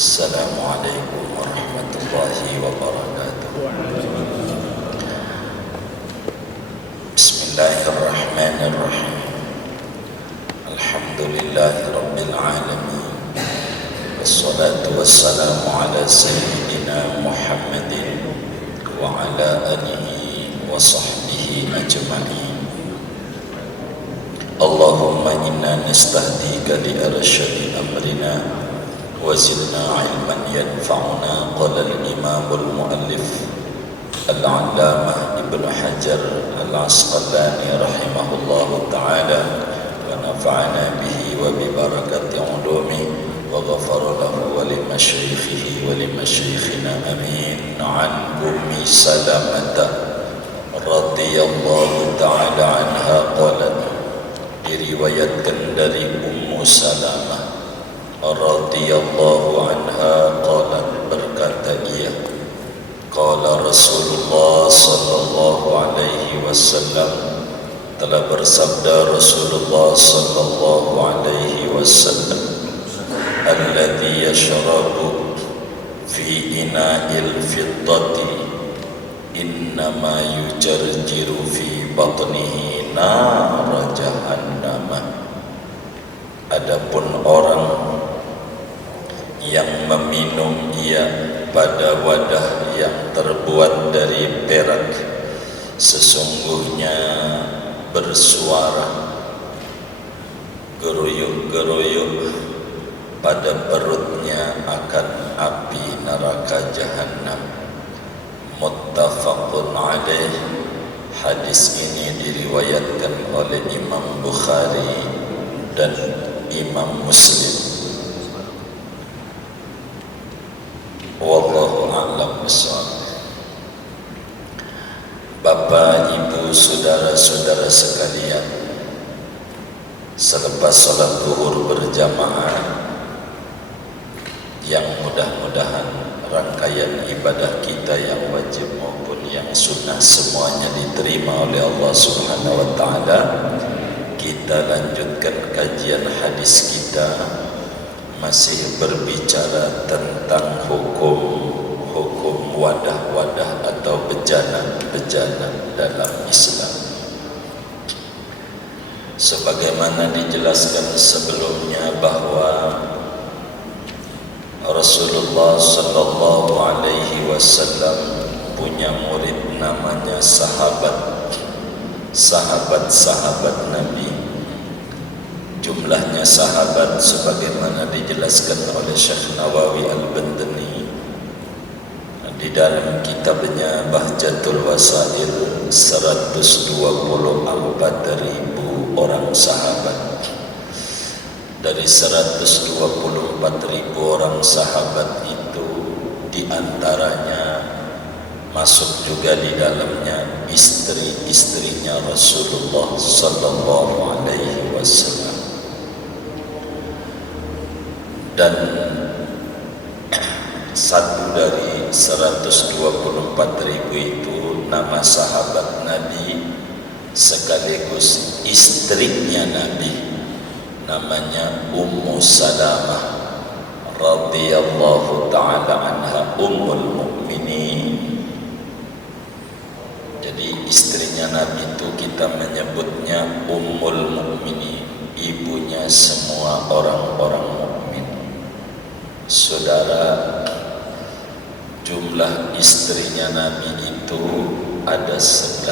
Assalamualaikum warahmatullahi wabarakatuh. Bismillahirrahmanirrahim. Alhamdulillahi rabbil alamin. Wassalatu wassalamu ala sayyidina Muhammadin wa ala alihi wa sahbihi ajma'in. Allahumma inna nastahdika li arsyadi amrina وزدنا علما ينفعنا. قال الإمام المؤلف العلامة ابن حجر العسقلاني رحمه الله تعالى ونفعنا به وببركة علومه وغفر له ولمشايخه ولمشايخنا آمين. عن أم سلمة رضي الله تعالى عنها قالت, diriwayatkan dari Ummu Salamah radhiyallahu anha qalat, berkata ia, qala Rasulullah sallallahu alaihi wasallam, telah bersabda Rasulullah sallallahu alaihi wasallam, alladhi yashrabu fi ina'il fiddati innama yujarjiru fi batnihi nara jahannamah. Adapun orang yang meminum ia pada wadah yang terbuat dari perak, sesungguhnya bersuara geruyuk-geruyuk pada perutnya akan api neraka jahanam. Muttafaqun alaih. Hadis ini diriwayatkan oleh Imam Bukhari dan Imam Muslim. Wallahu a'lam bishawab. Bapak, Ibu, saudara-saudara sekalian, selepas salat zuhur berjamaah yang mudah-mudahan rangkaian ibadah kita yang wajib maupun yang sunnah semuanya diterima oleh Allah Subhanahu wa taala, kita lanjutkan kajian hadis kita, masih berbicara tentang hukum wadah-wadah atau bejana-bejana dalam Islam. Sebagaimana dijelaskan sebelumnya bahwa Rasulullah sallallahu alaihi wasallam punya murid namanya sahabat Nabi. Jumlahnya sahabat sebagaimana dijelaskan oleh Syekh Nawawi Al-Bantani di dalam kitabnya Bahjatul Wasail, 124.000 orang sahabat. Dari 124.000 orang sahabat itu, diantaranya masuk juga di dalamnya istri-istrinya Rasulullah sallallahu alaihi wasallam. Dan satu dari 124.000 itu nama sahabat Nabi sekaligus istrinya Nabi, namanya Ummu Salamah radhiyallahu ta'ala anha, Ummul Mukminin. Jadi istrinya Nabi itu kita menyebutnya Ummul Mukminin, ibunya semua orang-orang mukmin. Saudara, jumlah istrinya Nabi itu ada 11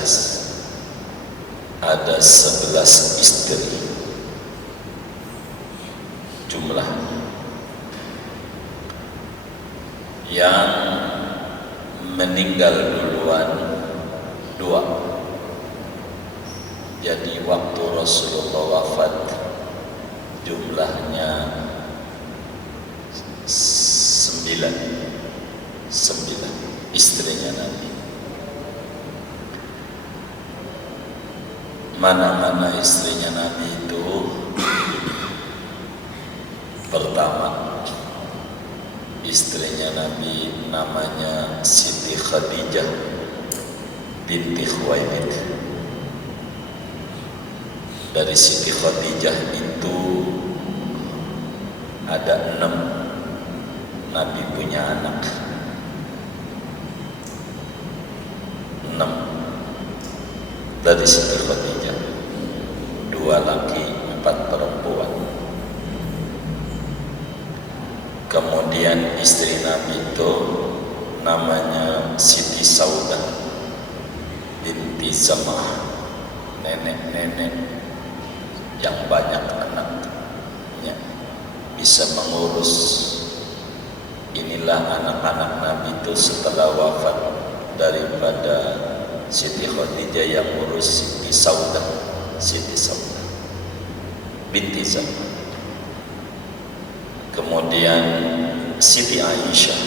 istri jumlah. Yang meninggal duluan 2. Jadi waktu Rasulullah wafat jumlahnya 9 istrinya Nabi. Mana-mana istrinya Nabi itu? Pertama, istrinya Nabi namanya Siti Khadijah binti Khuwailid. Dari Siti Khadijah itu ada 6 Nabi punya anak 6 dari Siti Khadijah, 2 laki 4 perempuan. Kemudian istri Nabi itu namanya Siti Saudah binti Zam'ah, nenek-nenek yang banyak anaknya, bisa mengurus. Inilah anak-anak Nabi itu setelah wafat daripada Siti Khadijah yang ngurus Siti Saudah binti Zam'ah. Kemudian Siti Aisyah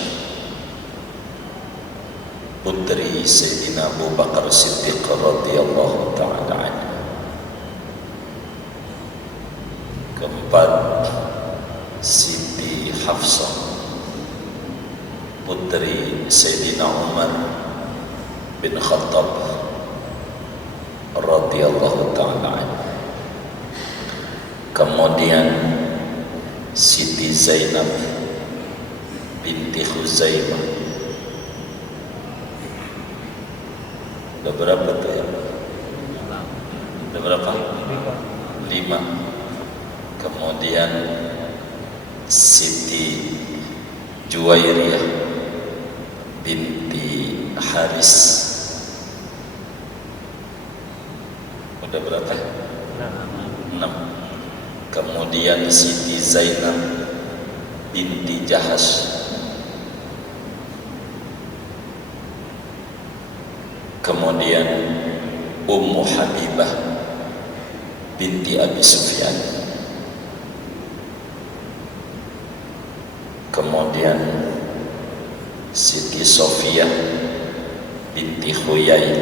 putri Sayyidina Abu Bakar Siddiq radhiyallahu ta'ala anhu. Keempat, Siti Hafsah putri Sayyidina Umar bin Khattab radhiyallahu ta'ala anhu. Kemudian Siti Zainab binti Khuzaimah. Ada berapa tuh ya? Ada berapa? 5. Kemudian Siti Juwairiyah binti Haris. Udah berapa? 6. Kemudian Siti Zainab binti Jahash. Kemudian Ummu Habibah binti Abi Sufyan. Kemudian Siti Sofia binti Huyai.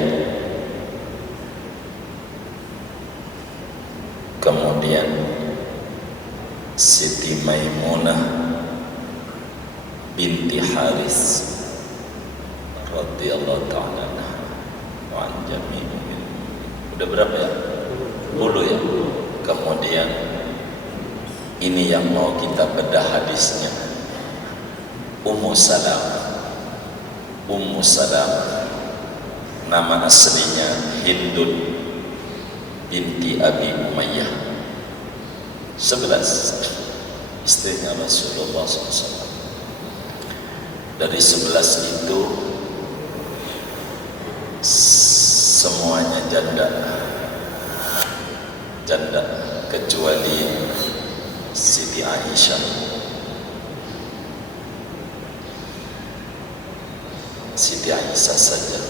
Kemudian Siti Maimunah binti Haris radhiyallahu ta'ala wa an jami'in. Udah berapa ya? 10 ya. Kemudian ini yang mau kita bedah hadisnya, Ummu Salam nama aslinya Hindun binti Abi Umayyah, 11 istrinya Rasulullah SAW. Dari 11 itu semuanya janda kecuali Siti Aisyah. Siti Aisyah saja.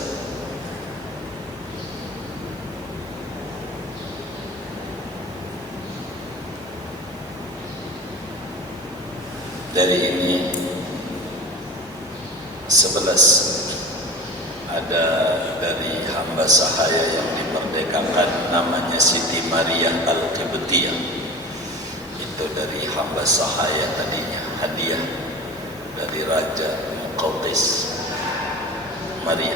Dari ini 11 ada dari hamba sahaya yang dimerdekakan namanya Siti Maria Al-Qibtiyah. Itu dari hamba sahaya tadinya, hadiah dari Raja Muqawqis Maria.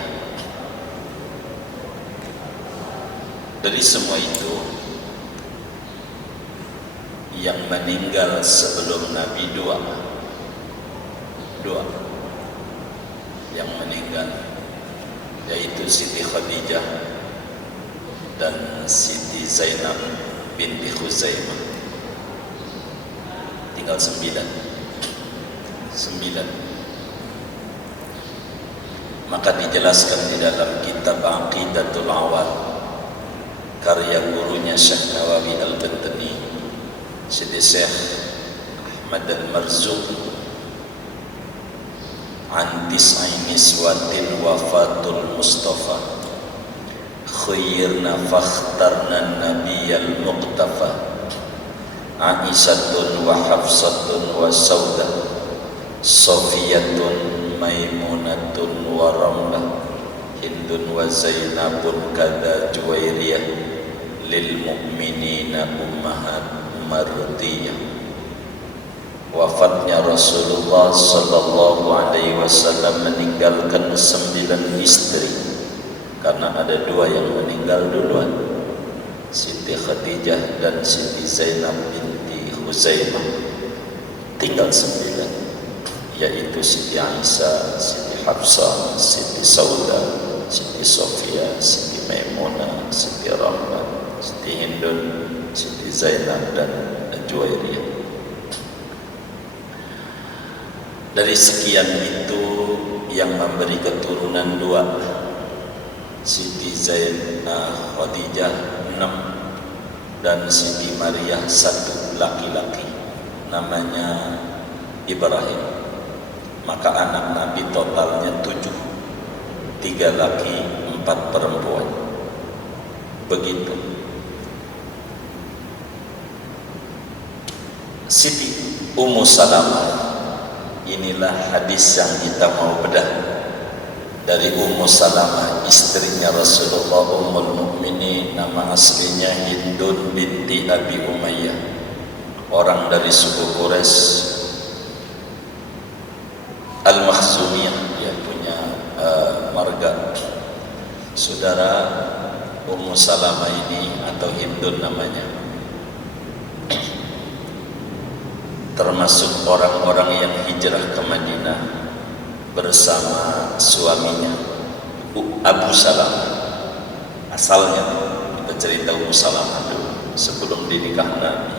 Dari semua itu yang meninggal sebelum Nabi dua yang meninggal, yaitu Siti Khadijah dan Siti Zainab binti Khuzaimah. Tinggal 9. Maka dijelaskan di dalam kitab Aqidatul Awal karya gurunya Syekh Nawawi Al-Bantani, Sidi Syekh Ahmad Al-Marzuq, an tis'i niswatin wafatul Mustafa khairna fakhtarna nabiyyal muqtafa Aisyatun wa Hafsatun wa Saudah Sofiyatun Maimunatun wa Ramlah Hindun wa Zainabun kada Juwairiyah lil mu'minina ummahat mardiyah. Wafatnya Rasulullah sallallahu alaihi wasallam meninggalkan 9 istri, karena ada 2 yang meninggal duluan, Siti Khadijah dan Siti Zainab binti Khuzaimah. Tinggal 9 yaitu Siti Aisyah, Siti Hafsah, Siti Sauda, Siti Sofia, Siti Maimunah, Siti Rahmat, Siti Hindun, Siti Zainab, dan Juwairiyah. Dari sekian itu yang memberi keturunan 2, Siti Zainab Khadijah 6 dan Siti Maria 1 laki-laki namanya Ibrahim. Maka anak Nabi totalnya 7, 3 laki 4 perempuan. Begitu. Siti Ummu Salamah, inilah hadis yang kita mau bedah. Dari Ummu Salamah, istrinya Rasulullah, Ummul Mukminin, nama aslinya Hindun binti Abi Umayyah, orang dari suku Quraisy Al-Makhzumiyah, dia punya marga. Saudara, Ummu Salamah ini atau Hindun namanya, termasuk orang-orang yang hijrah ke Madinah bersama suaminya Abu Salamah. Asalnya kita cerita Ummu Salamah dulu sebelum dinikah Nabi.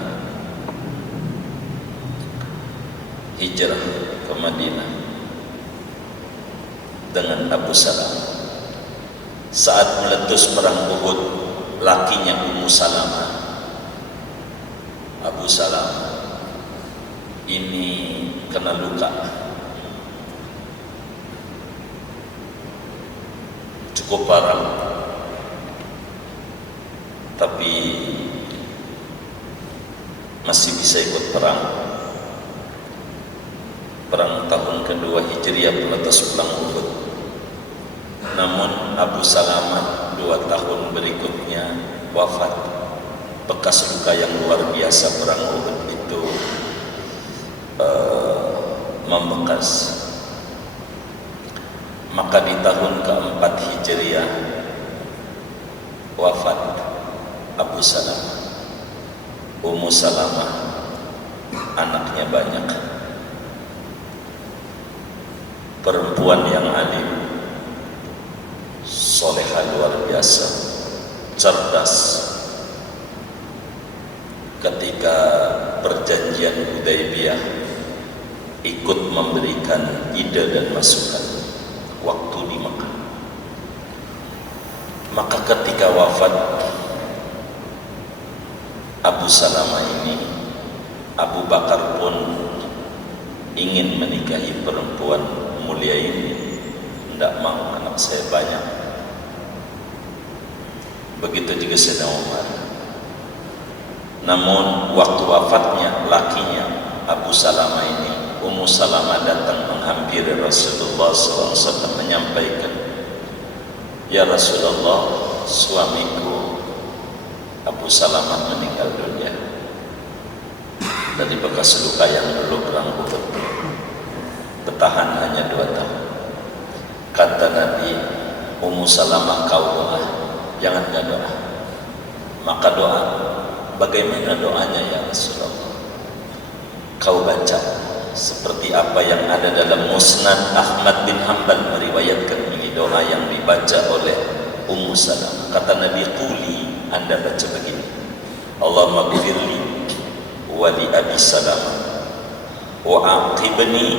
Hijrah ke Madinah dengan Abu Salamah. Saat meletus perang Uhud, lakinya Ummu Salamah, Abu Salamah ini kena luka cukup parah, tapi masih bisa ikut perang tahun kedua Hijriah meletus perang Uhud. Namun Abu Salamah 2 tahun berikutnya wafat. Bekas luka yang luar biasa perang Uhud itu membekas. Maka di tahun keempat Hijriah wafat Abu Salamah. Ummu Salamah anaknya banyak, perempuan yang alim, solehah luar biasa, cerdas. Ketika perjanjian Hudaybiyah ikut memberikan ide dan masukan waktu di Mekah. Maka ketika wafat Abu Salamah ini, Abu Bakar pun ingin menikahi perempuan mulia ini. Tidak mau, anak saya banyak. Begitu juga Sayyidina Umar. Namun waktu wafatnya lakinya Abu Salamah ini, Ummu Salamah datang menghampiri Rasulullah SAW menyampaikan, "Ya Rasulullah, suamiku Abu Salamah meninggal dunia dari bekas luka yang dulu perang Uhud. Bertahan hanya 2 tahun. Kata Nabi, Ummu Salamah, kau doa, jangan gak doa." Maka doa. Bagaimana doanya ya Rasulullah? Kau baca seperti apa yang ada dalam Musnad Ahmad bin Hanbal meriwayatkan. Ini doa yang dibaca oleh Ummu Salamah. Kata Nabi, quli, Anda baca begini, Allahumma gfirli wa li Abi Salamah wa aqibni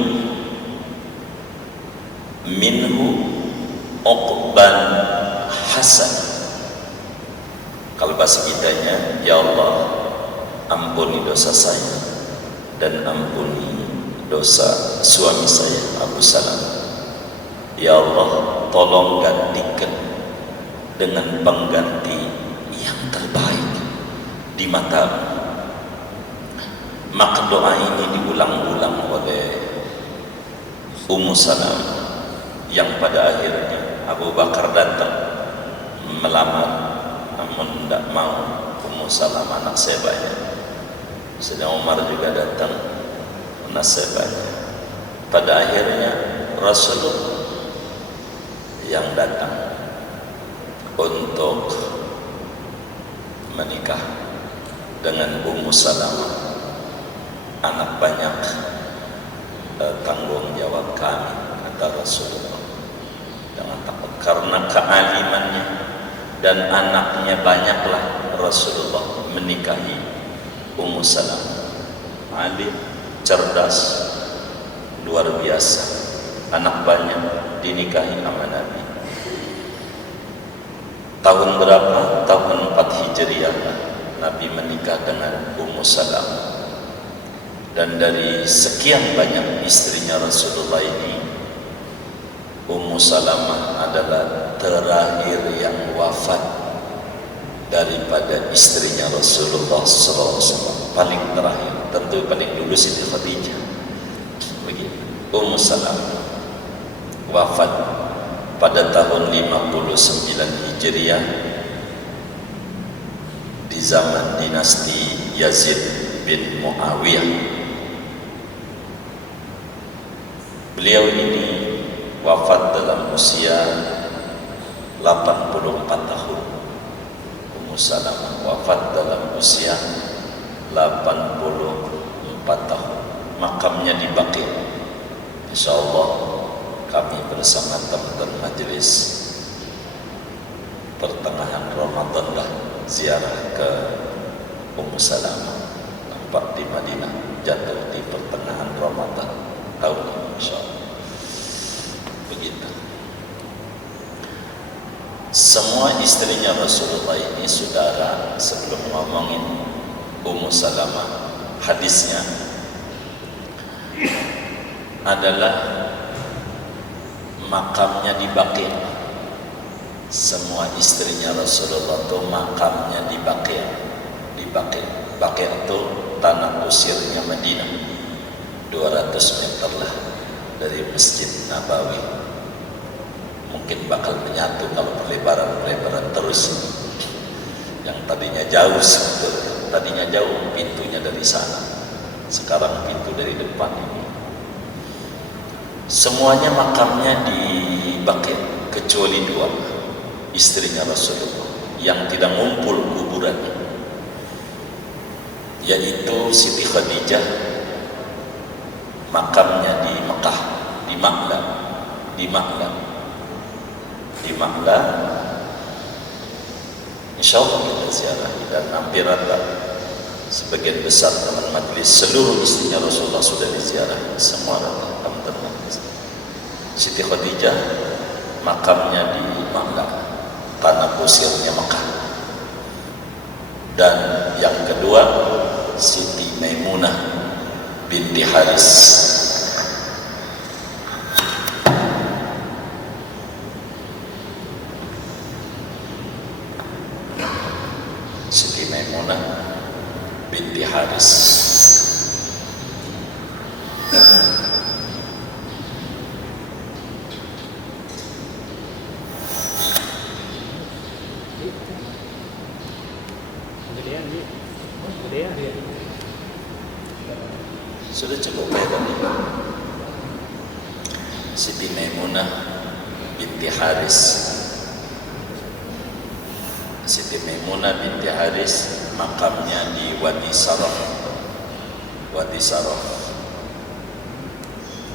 minhu uqban hasan. Kalau bahasa kitanya, ya Allah, ampuni dosa saya dan ampuni dosa suami saya Abu Salamah. Ya Allah, tolong gantikan dengan pengganti yang terbaik di matamu. Maka doa ini diulang-ulang oleh Ummu Salamah, yang pada akhirnya Abu Bakar datang melamar. Namun tidak mau. Ummu Salamah, anak saya banyak. Sayyidina Umar juga datang, anak saya banyak. Pada akhirnya Rasulullah yang datang untuk menikah dengan Ummu Salamah. Anak banyak, tanggung jawab. kami, kata Rasulullah. Jangan takut, karena kealimannya dan anaknya banyaklah Rasulullah menikahi Ummu Salamah. Alim, cerdas, luar biasa, anak banyak, dinikahi sama Nabi. Tahun berapa? Tahun 4 Hijriah Nabi menikah dengan Ummu Salamah. Dan dari sekian banyak istrinya Rasulullah ini, Ummu Salamah adalah terakhir yang wafat daripada istrinya Rasulullah SAW. Paling terakhir, tentu paling dulu Siti Khadijah. Begitu. Ummu Salamah wafat pada tahun 59 Hijriah di zaman dinasti Yazid bin Muawiyah. Beliau ini wafat dalam usia 84 tahun. Ummu Salamah wafat dalam usia 84 tahun. Makamnya di Baqi'. Insyaallah kami bersama teman-teman majelis pertengahan Ramadan lah ziarah ke Ummu Salamah. Nampak di Madinah, jatuh di pertengahan Ramadan tahun ini, insyaallah. Begitu. Semua istrinya Rasulullah ini, saudara, sebelum ngomongin Ummu Salamah, hadisnya adalah makamnya di Baqi'. Semua istrinya Rasulullah itu makamnya di Baqi'. Di Baqi'. Baqi' itu tanah kusirnya Madinah, 200 meter lah dari Masjid Nabawi. Mungkin bakal menyatu kalau perlebaran terus. Yang tadinya jauh sebetulnya, tadinya jauh pintunya dari sana, sekarang pintu dari depan ini. Semuanya makamnya di Baqi', kecuali 2 istrinya Rasulullah yang tidak ngumpul kuburannya, yaitu Siti Khadijah, makamnya di Mekah, di Ma'la. Insyaallah kita ziarah, dan hampir rata sebagian besar teman majlis seluruh istrinya Rasulullah sudah diziarah, semua rata teman-teman. Siti Khadijah makamnya di Ma'la, tanah kusirnya Mekah. Dan yang kedua Siti Maimunah binti Haris. Siti Maimunah binti Haris. Sudah cukup ya tadi. Siti Maimunah binti Haris. Siti Maimunah binti Haris makamnya di Wadi Saraf. Wadi Saraf,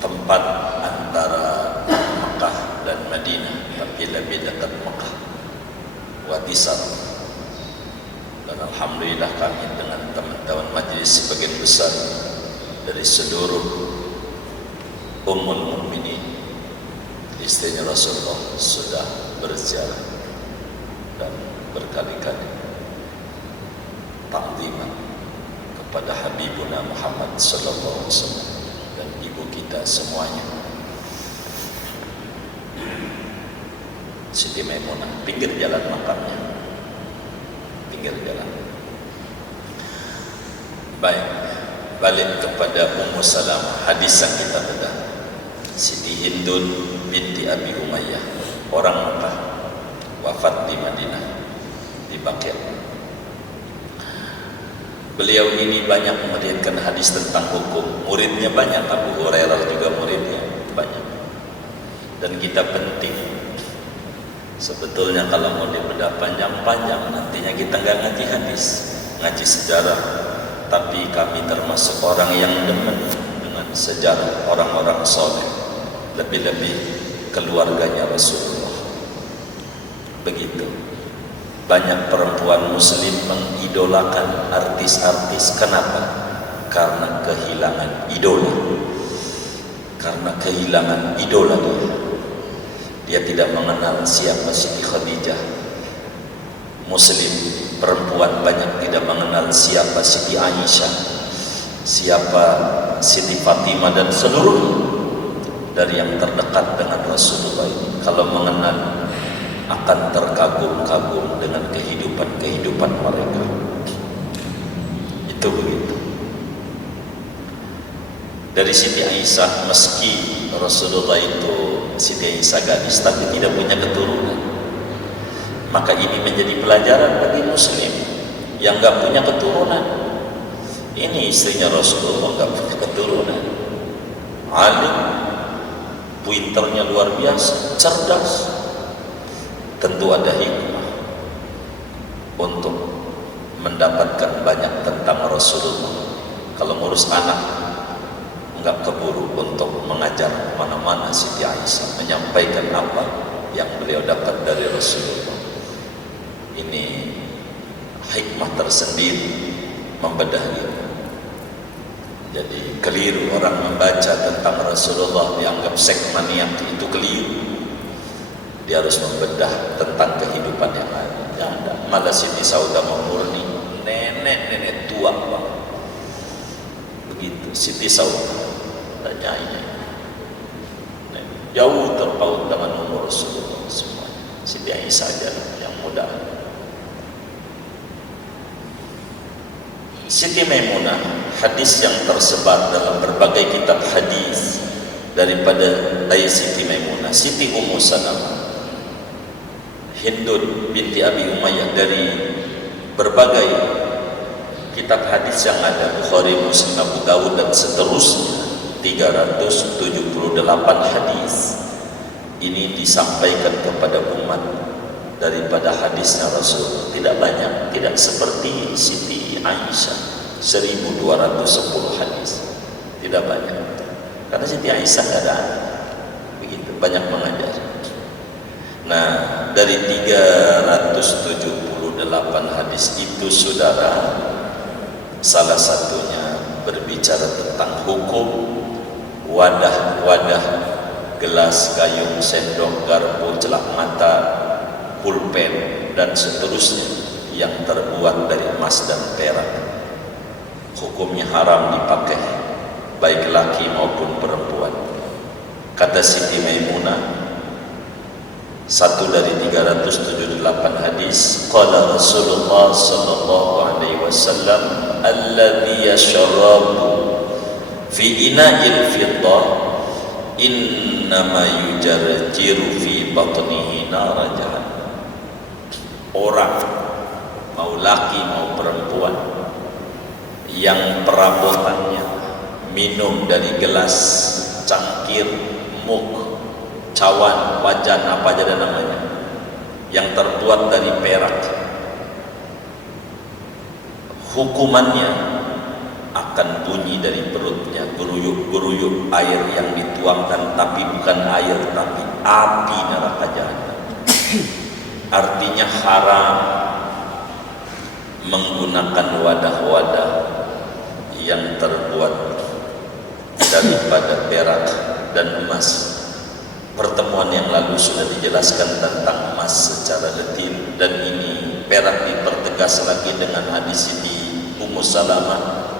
tempat antara Mekah dan Madinah, tapi lebih dekat Mekah. Wadi Saraf. Dan alhamdulillah kami dengan teman-teman majlis sebagian besar dari seluruh Ummul Mukminin, istrinya Rasulullah, sudah berziarah dan berkali-kali takziman kepada Habibuna Muhammad sallallahu alaihi wasallam dan ibu kita semuanya. Siti Maimunah, pinggir jalan makamnya, pinggir jalan. Baik, balik kepada Ummu Salamah, hadis yang kita bedah. Siti Hindun binti Abi Umayyah, orang Mekah, wafat di Madinah, di Baqi'. Beliau ini banyak meriwayatkan hadis tentang hukum. Muridnya banyak, Abu Hurairah juga muridnya banyak. Dan kita penting, sebetulnya kalau mau dibedah panjang-panjang, nantinya kita nggak ngaji hadis, ngaji sejarah. Tapi kami termasuk orang yang demen dengan sejarah orang-orang soleh. lebih-lebih keluarganya Rasulullah. Begitu. Banyak perempuan muslim mengidolakan artis-artis. Kenapa? Karena kehilangan idola. Karena kehilangan idola dia tidak mengenal siapa Siti Khadijah. Muslim perempuan banyak tidak mengenal siapa Siti Aisyah, siapa Siti Fatimah dan seluruhnya dari yang terdekat dengan Rasulullah ini. Kalau mengenal akan terkagum-kagum dengan kehidupan mereka. Itu begitu. Dari Siti Aisyah, meski Rasulullah itu Siti Aisyah gadis tapi tidak punya keturunan, maka ini menjadi pelajaran bagi muslim yang gak punya keturunan. Ini istrinya Rasulullah gak punya keturunan, alim, pinternya luar biasa, cerdas. Tentu ada hikmah untuk mendapatkan banyak tentang Rasulullah. Kalau ngurus anak enggak keburu untuk mengajar mana-mana Siti Aisyah, menyampaikan apa yang beliau dapat dari Rasulullah. Ini hikmah tersendiri membedah ini. Jadi keliru orang membaca tentang Rasulullah dianggap seks maniak, itu keliru. Dia harus membedah tentang kehidupan yang ada. Jangan malah Siti Saudah murni, nenek tua banget. Begitu Siti Saudah, tanyanya jauh terpaut dengan umur Rasulullah semuanya. Siti Aisyah saja yang muda. Siti Maimunah, hadis yang tersebar dalam berbagai kitab hadis daripada dari Siti Maimunah, Siti Ummu Salamah, Hindun binti Abi Umayyah, dari berbagai kitab hadis yang ada, Bukhari, Muslim, Abu Dawud dan seterusnya, 378 hadis ini disampaikan kepada umat daripada hadisnya Rasul. Tidak banyak, tidak seperti Siti Aisyah 1210 hadis, tidak banyak, karena Siti Aisyah tidak ada begitu banyak mengajar. Nah, dari 378 hadis itu saudara, salah satunya berbicara tentang hukum wadah-wadah, gelas, gayung, sendok, garpu, celak mata, pulpen dan seterusnya yang terbuat dari emas dan perak. Hukumnya haram dipakai baik laki maupun perempuan. Kata Siti Maimunah, satu dari 378 hadis, qala Rasulullah sallallahu alaihi wasallam, alladhi yashrabu fi ina'il fiddah innama yujarjiru fi batnihi nara jahannam. Orang mau laki mau perempuan yang perabotannya minum dari gelas, cangkir, mug, cawan, wajan, apa aja namanya, yang terbuat dari perak, hukumannya akan bunyi dari perutnya geruyuk-geruyuk air yang dituangkan, tapi bukan air tapi api neraka jahanam. Artinya haram menggunakan wadah-wadah yang terbuat daripada perak dan emas. Pertemuan yang lalu sudah dijelaskan tentang emas secara detail, dan ini perak dipertegas lagi dengan hadis Siti Ummu Salamah.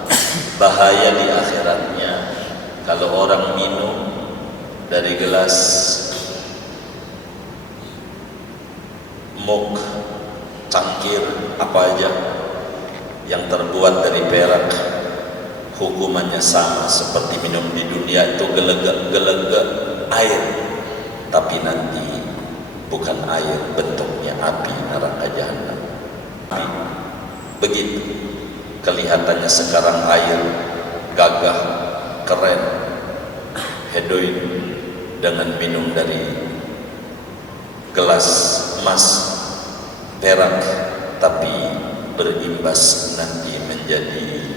Bahaya di akhiratnya kalau orang minum dari gelas, mug, cangkir, apa aja yang terbuat dari perak, hukumannya sama seperti minum di dunia itu gelegak air, tapi nanti bukan air, bentuknya api neraka jahanam. Begitu kelihatannya sekarang air gagah, keren, hedoin dengan minum dari gelas emas, perak, tapi berimbas nanti menjadi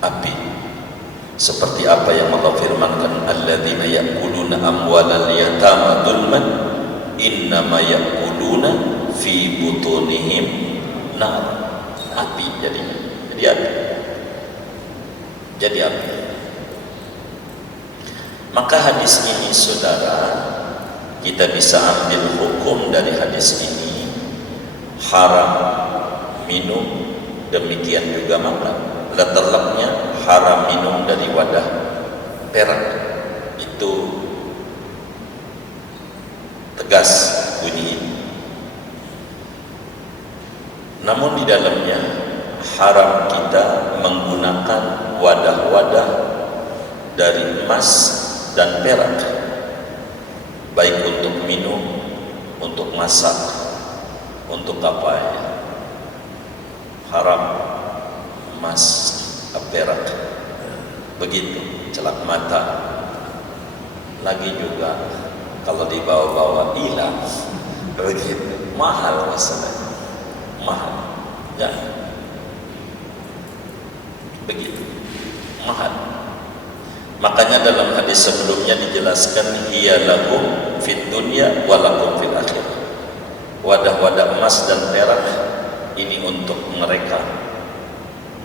api Seperti apa yang Allah firmankan, alladzina ya'kuluna amwalal yatama dzulman innama ya'kuluna fi butunihim nar. Api jadinya. Jadi api. Maka hadis ini saudara, kita bisa ambil hukum dari hadis ini, haram minum, demikian juga makan. Terlebihnya haram minum dari wadah perak, itu tegas bunyi. Namun di dalamnya haram kita menggunakan wadah-wadah dari emas dan perak, baik untuk minum, untuk masak, untuk apa ya, haram emas, perak, begitu. Celak mata lagi juga kalau dibawa-bawa hilang, begitu. Mahal masalahnya, mahal ya, begitu mahal. Makanya dalam hadis sebelumnya dijelaskan, hiya lakum fid dunya wa lakum fil akhirah. Wadah-wadah emas dan perak ini untuk mereka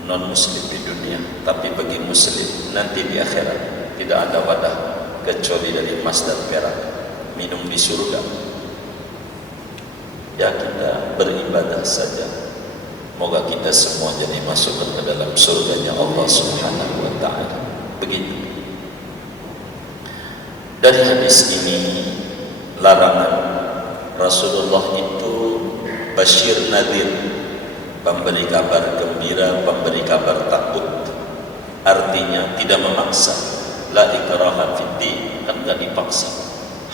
non muslim di dunia, tapi bagi muslim nanti di akhirat tidak ada wadah kecuali dari emas dan perak, minum di surga. Ya, kita beribadah saja, moga kita semua jadi masuk ke dalam surganya Allah Subhanahu wa ta'ala. Begitu. Dari hadis ini larangan Rasulullah itu basyir nadir, pemberi kabar gembira, pemberi kabar takut. Artinya tidak memaksa, la ikraha fiddin, kan enggak dipaksa,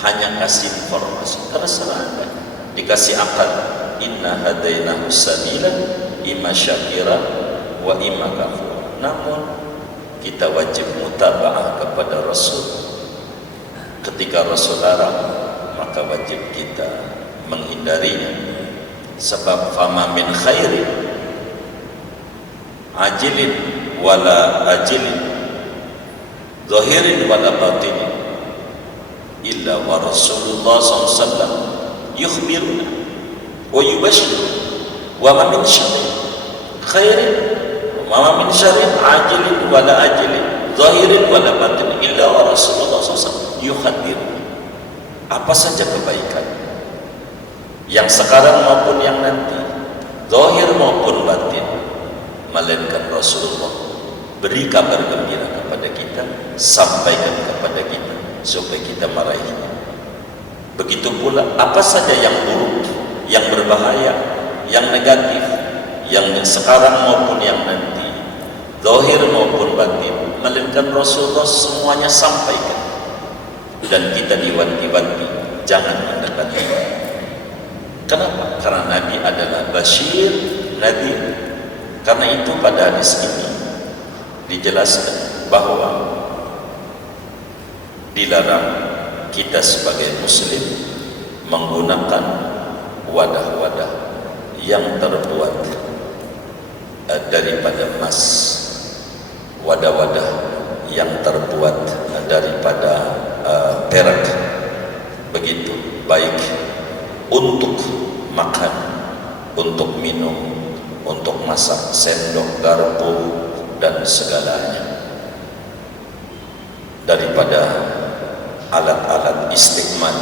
hanya kasih informasi. Terserah Anda, dikasih akal, inna hadainahu sabila imma syakira wa imma kafur. Namun kita wajib mutaba'ah kepada Rasul. Ketika Rasul larang, maka wajib kita menghindarinya. Sebab fama min khairin ajilin wala ajilin, zahirin wala batinin, illa wa Rasulullah SAW yukhbiruna wa yubashiruna wa ma min syarrin khairin wa ma min syarrin ajilin wala ajilin, zahirin wala batinin, illa wa Rasulullah SAW yukhbiruna. Apa saja kebaikan yang sekarang maupun yang nanti, zahir maupun batin, melainkan Rasulullah beri kabar gembira kepada kita, sampaikan kepada kita supaya kita meraihnya. Begitu pula apa saja yang buruk, yang berbahaya, yang negatif, yang sekarang maupun yang nanti, zahir maupun batin, melainkan Rasulullah semuanya sampaikan. Dan kita diwanti-wanti jangan mendekati. Kenapa? Karena Nabi adalah basyir, nadir. Karena itu pada hadis ini dijelaskan bahwa dilarang kita sebagai muslim menggunakan wadah-wadah yang terbuat daripada emas, wadah-wadah yang terbuat daripada perak, begitu, baik untuk makan, untuk minum, untuk masak, sendok, garpu dan segalanya, daripada alat-alat istiqmal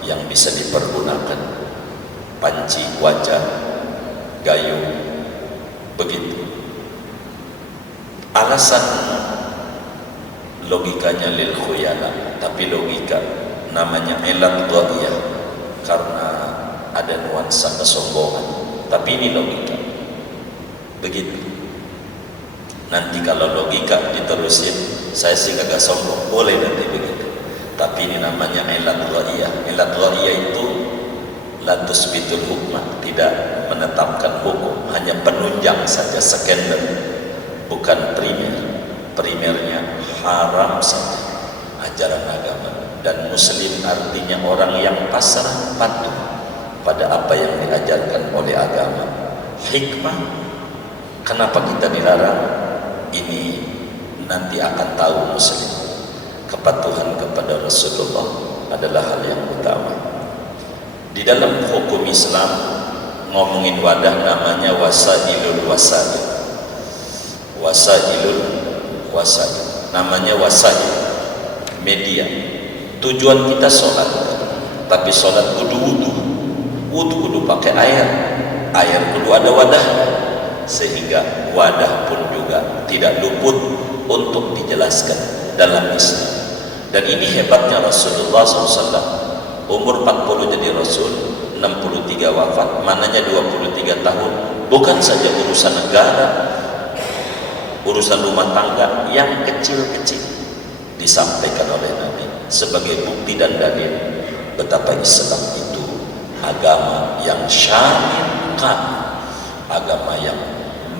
yang bisa dipergunakan, panci, wajan, gayung, begitu. Alasan logikanya lil khuyala, tapi logika namanya elat ghaiyah, karena ada nuansa kesombongan, tapi ini logika. Begitu. Nanti kalau logika diterusin, saya sih agak sombong, boleh nanti begitu. Tapi ini namanya elat ghaiyah. Elat ghaiyah itu la tusbitul hukma, tidak menetapkan hukum, hanya penunjang saja, sekunder, bukan primer. Primernya haram saja ajaran agama, dan muslim artinya orang yang pasrah patuh pada apa yang diajarkan oleh agama. Hikmah kenapa kita dilarang? Ini nanti akan tahu muslim. Kepatuhan kepada Rasulullah adalah hal yang utama. Di dalam hukum Islam ngomongin wadah namanya wasailul wasail. Wasailul wasail. Namanya wasail, media. Tujuan kita sholat, tapi sholat wudu kudu pakai air. Air kudu ada wadah, sehingga wadah pun juga tidak luput untuk dijelaskan dalam Islam. Dan ini hebatnya Rasulullah SAW. Umur 40 jadi Rasul, 63 wafat, mananya 23 tahun. Bukan saja urusan negara, urusan rumah tangga yang kecil-kecil disampaikan oleh Nabi sebagai bukti dan dalil betapa Islam itu agama yang syarikat, agama yang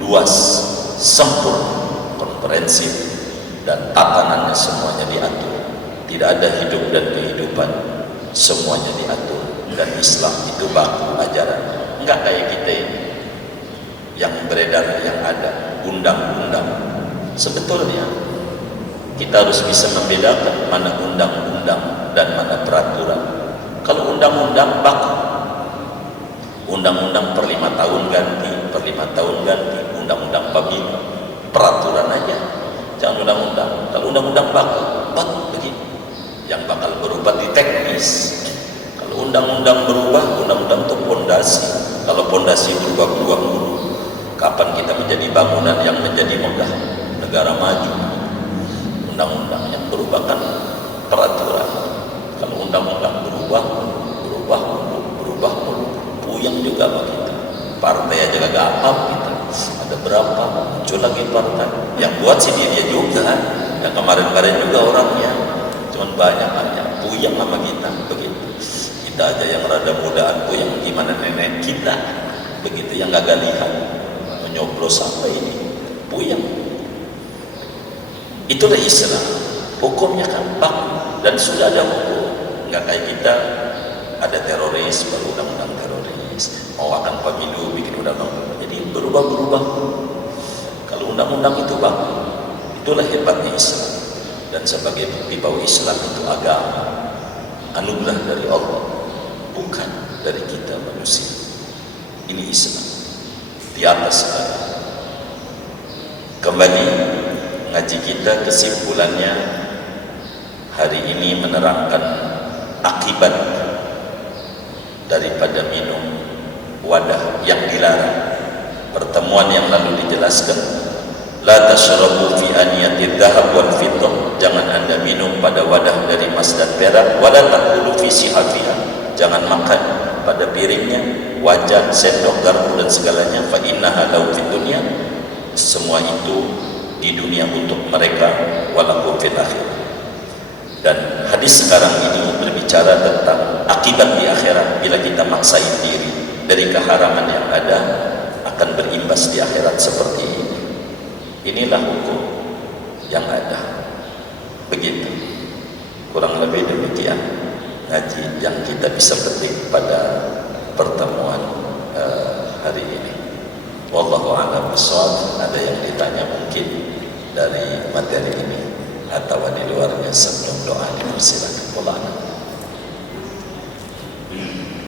luas, sempurna, komprehensif, dan tatanannya semuanya diatur. Tidak ada hidup dan kehidupan, semuanya diatur. Dan Islam itu baku ajaran, enggak kayak kita ini yang beredar, yang ada undang-undang. Sebetulnya kita harus bisa membedakan mana undang-undang dan mana peraturan. Kalau undang-undang baku, undang-undang per 5 tahun ganti, per 5 tahun ganti, undang-undang pemilu, peraturan aja, jangan undang-undang. Kalau undang-undang bakal begini, yang bakal berubah di teknis. Kalau undang-undang berubah, undang-undang itu pondasi. Kalau pondasi berubah dulu, kapan kita menjadi bangunan yang menjadi megah, negara maju? Undang-undang yang berubah kan peraturan. Kalau undang-undang berubah mulu, puyeng juga begitu. Partai aja gak apa kita. Ada berapa muncul lagi partai? Yang buat sih dia juga, yang kemarin-kemarin juga orangnya. Cuman banyak puyeng sama kita begitu. Kita aja yang rada mudaan puyeng, gimana nenek kita begitu yang gak lihat menyoblos sampai ini puyeng. Itulah Islam, hukumnya kan baku dan sudah ada hukum. Nggak kayak kita ada teroris baru undang-undang teroris, mau akan pemilu bikin undang-undang, jadi berubah-berubah. Kalau undang-undang itu baku, itulah hebatnya Islam. Dan sebagai bukti bahwa Islam itu agama anugerah dari Allah, bukan dari kita manusia. Ini Islam di atas segala. Kembali ngaji kita, kesimpulannya hari ini menerangkan akibat daripada minum wadah yang dilarang. Pertemuan yang lalu dijelaskan, la tashrabu fi aniyatid dhahab wal fiddah, jangan Anda minum pada wadah dari emas dan perak. Wala taqulu fi sihafiha, jangan makan pada piringnya, wajan, sendok, garpu dan segalanya. Fa innaha lahu fid dunya, semua itu di dunia untuk mereka, walakum fil akhirah. Dan hadis sekarang ini berbicara tentang akibat di akhirat. Bila kita maksain diri dari keharaman yang ada, akan berimbas di akhirat seperti ini. Inilah hukum yang ada. Begitu, kurang lebih demikian ngaji yang kita bisa petik pada pertemuan hari ini. Wallahu a'lam bishawab. Ada yang ditanya mungkin dari materi ini atau di luarnya sebelum doa dipersilakan. Wallahu a'lam.